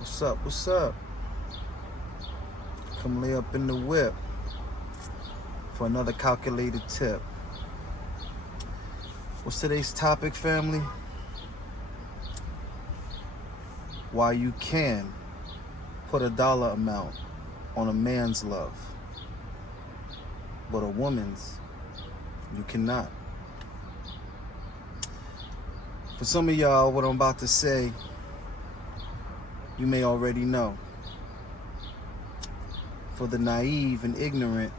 What's up? What's up? Come lay up in the whip for another calculated tip. What's today's topic, family? Why you can put a dollar amount on a man's love, but a woman's, you cannot. For some of y'all, what I'm about to say, you may already know. For the naive and ignorant,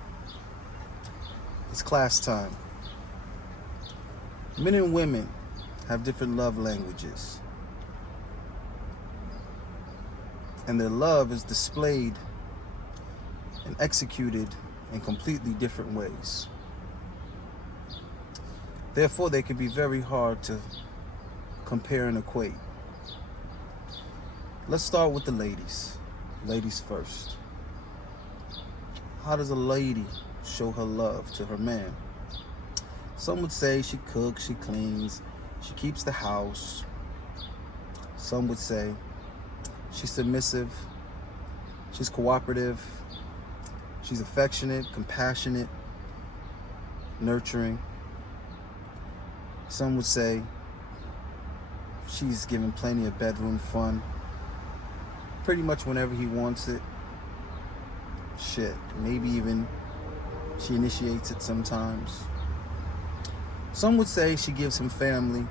it's class time. Men and women have different love languages. And their love is displayed and executed in completely different ways. Therefore, they can be very hard to compare and equate. Let's start with the ladies. Ladies first. How does a lady show her love to her man? Some would say she cooks, she cleans, she keeps the house. Some would say she's submissive, she's cooperative, she's affectionate, compassionate, nurturing. Some would say she's given plenty of bedroom fun, pretty much whenever he wants it. Shit, maybe even she initiates it sometimes. Some would say she gives him family,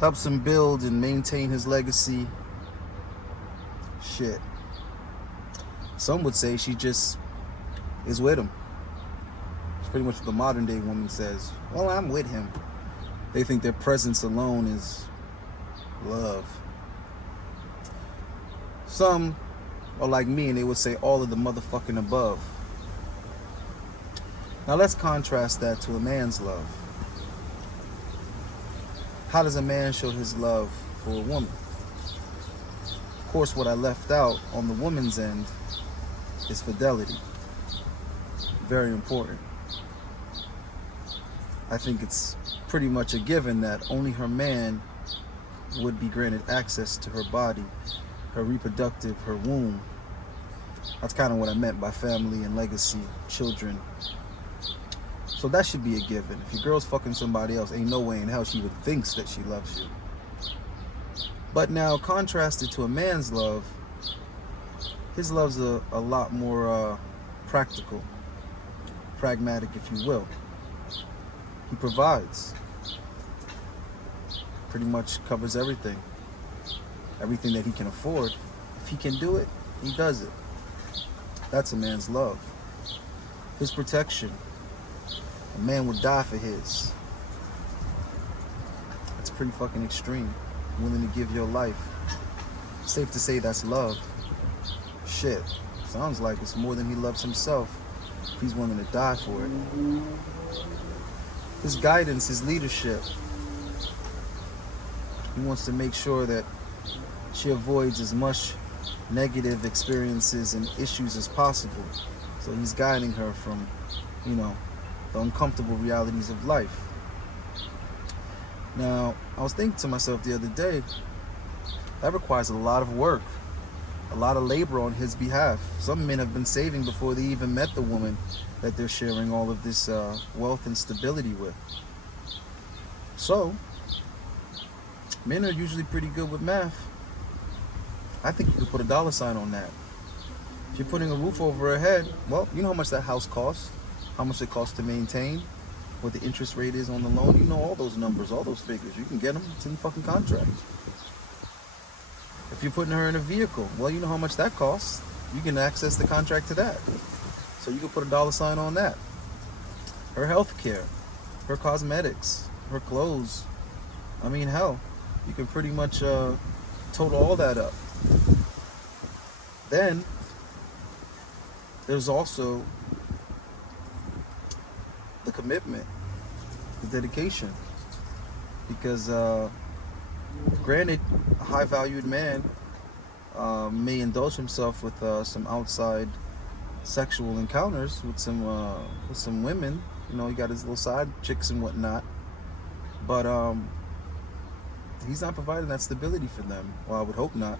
helps him build and maintain his legacy. Shit. Some would say she just is with him. It's pretty much what the modern day woman says. Well, I'm with him. They think their presence alone is love. Some are like me and they would say all of the motherfucking above. Now let's contrast that to a man's love. How does a man show his love for a woman? Of course, what I left out on the woman's end is fidelity. Very important. I think it's pretty much a given that only her man would be granted access to her body, her reproductive, her womb. That's kind of what I meant by family and legacy, children. So that should be a given. If your girl's fucking somebody else, ain't no way in hell she even thinks that she loves you. But now, contrasted to a man's love, his love's a lot more practical, pragmatic, if you will. He provides. Pretty much covers everything. Everything that he can afford. If he can do it, he does it. That's a man's love. His protection. A man would die for his. That's pretty fucking extreme. Willing to give your life. Safe to say that's love. Shit. Sounds like it's more than he loves himself if he's willing to die for it. His guidance, his leadership. He wants to make sure that she avoids as much negative experiences and issues as possible. So he's guiding her from, the uncomfortable realities of life. Now, I was thinking to myself the other day, that requires a lot of work, a lot of labor on his behalf. Some men have been saving before they even met the woman that they're sharing all of this wealth and stability with. So, men are usually pretty good with math. I think you could put a dollar sign on that. If you're putting a roof over her head, well, you know how much that house costs, how much it costs to maintain, what the interest rate is on the loan. You know all those numbers, all those figures. You can get them. It's in the fucking contract. If you're putting her in a vehicle, well, you know how much that costs. You can access the contract to that. So you can put a dollar sign on that. Her health care, her cosmetics, her clothes. I mean, hell, you can pretty much total all that up. Then there's also the commitment, the dedication. Because granted, a high valued man may indulge himself with some outside sexual encounters with some women. He got his little side chicks and whatnot. But he's not providing that stability for them. Well, I would hope not.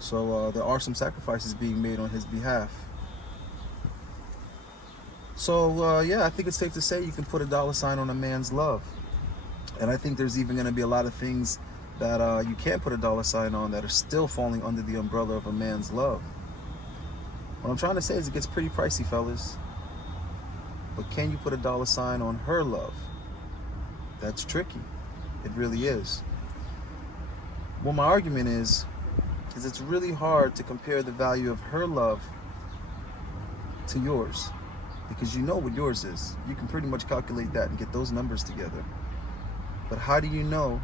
So there are some sacrifices being made on his behalf. So yeah, I think it's safe to say you can put a dollar sign on a man's love. And I think there's even going to be a lot of things that you can't put a dollar sign on that are still falling under the umbrella of a man's love. What I'm trying to say is it gets pretty pricey, fellas. But can you put a dollar sign on her love? That's tricky. It really is. Well, my argument is it's really hard to compare the value of her love to yours, because you know what yours is. You can pretty much calculate that and get those numbers together. But how do you know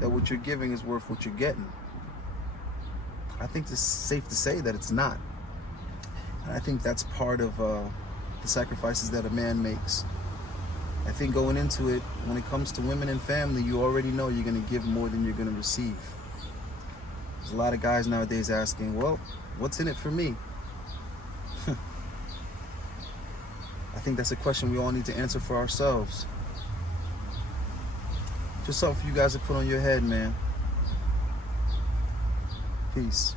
that what you're giving is worth what you're getting? I think it's safe to say that it's not. And I think that's part of the sacrifices that a man makes. I think going into it, when it comes to women and family, you already know you're going to give more than you're going to receive. There's a lot of guys nowadays asking, well, what's in it for me? I think that's a question we all need to answer for ourselves. Just something for you guys to put on your head, man. Peace.